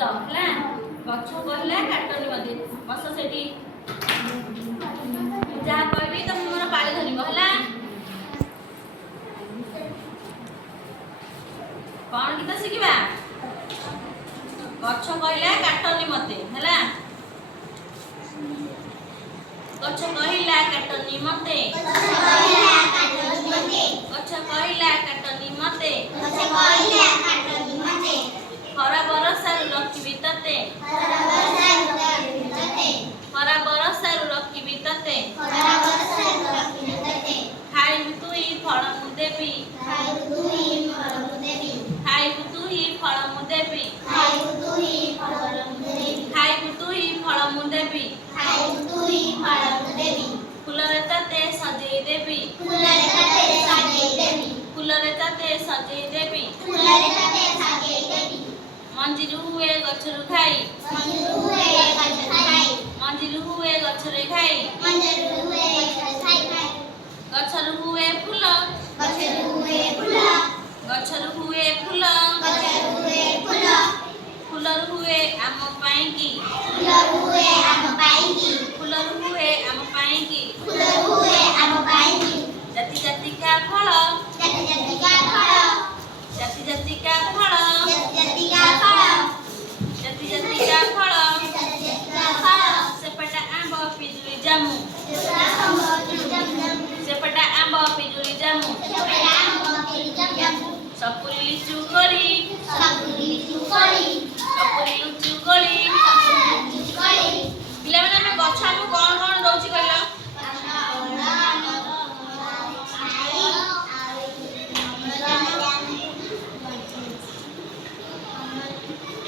ହେଲା ଗଛ କହିଲା କାଟନି ମତେ ବସ ସେଠି ଯାହା କହିବି ତମେ ମୋର ପାଳି ଧରିବ ହେଲା କଣ ଗୀତ ଶିଖିବା ଗଛ କହିଲା କାଟନି ମତେ ହେଲା ଗଛ କହିଲା କାଟନି ମତେ ଗଛ କହିଲା କାଟନି ମତେ ଖରା ବରସାରୁ ରଖିବି ତତେ ଖରା ବରସାରୁ ରଖିବି ତତେ ଖାଇବୁ ତୁଇ ଫଳ ମୁଁ ଦେବି ଖାଇବୁ ତୁଇ ଫଳ ମୁଁ ଦେବି ଖାଇବୁ ତୁଇ ଫଳ ମୁଁ ଦେବି ଫୁଲରେ ତତେ ସଜେଇ ଦେବି ଫୁଲରେ ତତେ ସଜେଇ ଦେବି ମଞ୍ଜିରୁ ହୁଏ ଗଛରୁ ଖାଇ ମଞ୍ଜିରୁ ହୁଏ ଗଛରେ ଖାଇ ଗଛରୁ ହୁଏ ଫୁଲ ଗଛରୁ ହୁଏ ଫୁଲ ଫୁଲରୁ ହୁଏ ଆମ ପାଇଁକି ଫୁଲରୁ ହୁଏ ଆମ ପାଇଁକି ଜାତି ଜାତିକା ଫଳ ଜାତି ଜାତିକା ଫଳ ଜାତି ଜାତିକା ଫଳ ସେପଟା ଆମ୍ବ ପିଜୁଳି ଜାମୁ ସେପଟା ଆମ୍ବ ପିଜୁଳି ଜାମୁ ସପୁରି ଲିଚୁ କୋଳି ପିଲାମାନେ ଆମେ ଗଛ ଆମକୁ କଣ କଣ ଦଉଛି କହିଲ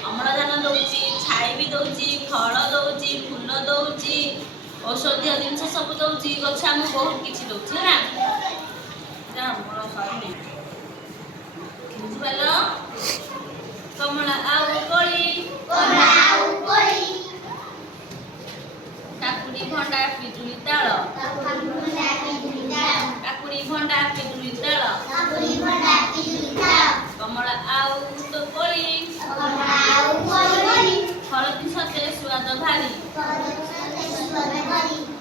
ଅମ୍ଳଜାନ ଦଉଛି ଛାଇ ବି ଦଉଛି ଫଳ ଦଉଛି ଫୁଲ ଦଉଛି ଔଷଧୀୟ ଜିନିଷ ସବୁ ଦଉଛି ଗଛ ଆମକୁ ବହୁତ କିଛି ଦଉଛି ହେଲା ବୁଝିପାରିଲ କମଳା ଆଉ କୋଳି କାକୁଡି ଭଣ୍ଡା ପିଜୁଳି ତାଳ କାକୁଡି ଭଣ୍ଡା ପିଜୁଳି ତାଳ କମଳା ଆଉ ତ କୋଳି ଫଳଟି ସତେ ସୁଆଦ ଭାରି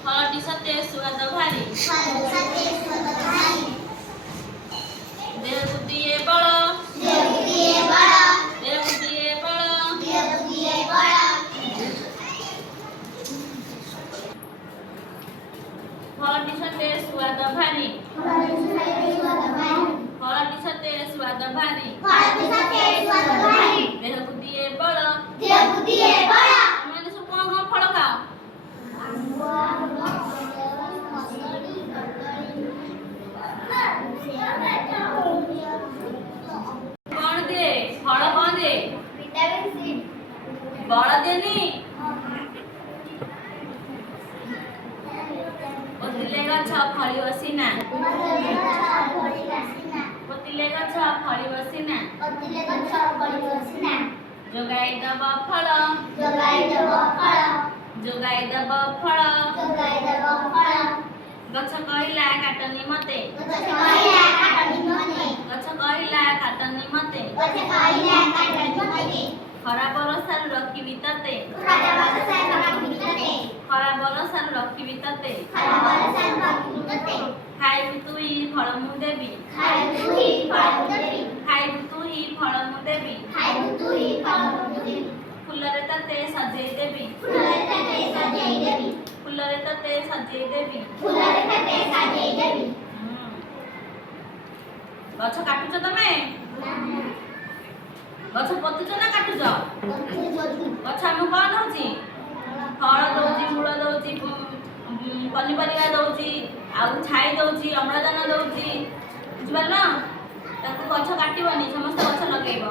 ଫଳଟି ସତେ ସୁଆଦ ଭାରି ଦେହକୁ ଦିଏ ବଳ ଫଳଟି ସତେ ସୁଆଦ ଭାରି ଫଳଟି ସତେ ସୁଆଦ ଭାରି ଦେହକୁ ଦିଏ ବଳ ତମେ ସବୁ କଣ କଣ ଫଳ ଖାଅ କଣ ଦିଏ ଫଳ କଣ ଦିଏ ବଳ ଦିଏନି ପୋତିଲେ ଗଛ ଫଳିବ ସିନା ପୋତିଲେ ଗଛ ଫଳିବ ସିନା ଯୋଗାଇ ଦବ ଫଳ ଗଛ କହିଲା କାଟନି ମତେ ଖରା ବରସାରୁ ରଖିବି ତତେ ଖାଇବୁ ତୁଇ ଫଳ ମୁଁ ଦେବି ଫୁଲରେ ତତେ ସଜେଇ ଦେବି ଗଛ କାଟୁଛ ତମେ ଗଛ ପୋତୁଛ ନା କାଟୁଛ ଗଛ ଆମକୁ କଣ ଦଉଛି ଫଳ ଦଉଛି ମୂଳ ଦଉଛି ପନିପରିବା ଦଉଛି ଆଉ ଛାଇ ଦଉଛି ଅମ୍ଳଜାନ ଦଉଛି ବୁଝିପାରିଲ ତାକୁ ଗଛ କାଟିବନି ସମସ୍ତେ ଗଛ ଲଗେଇବ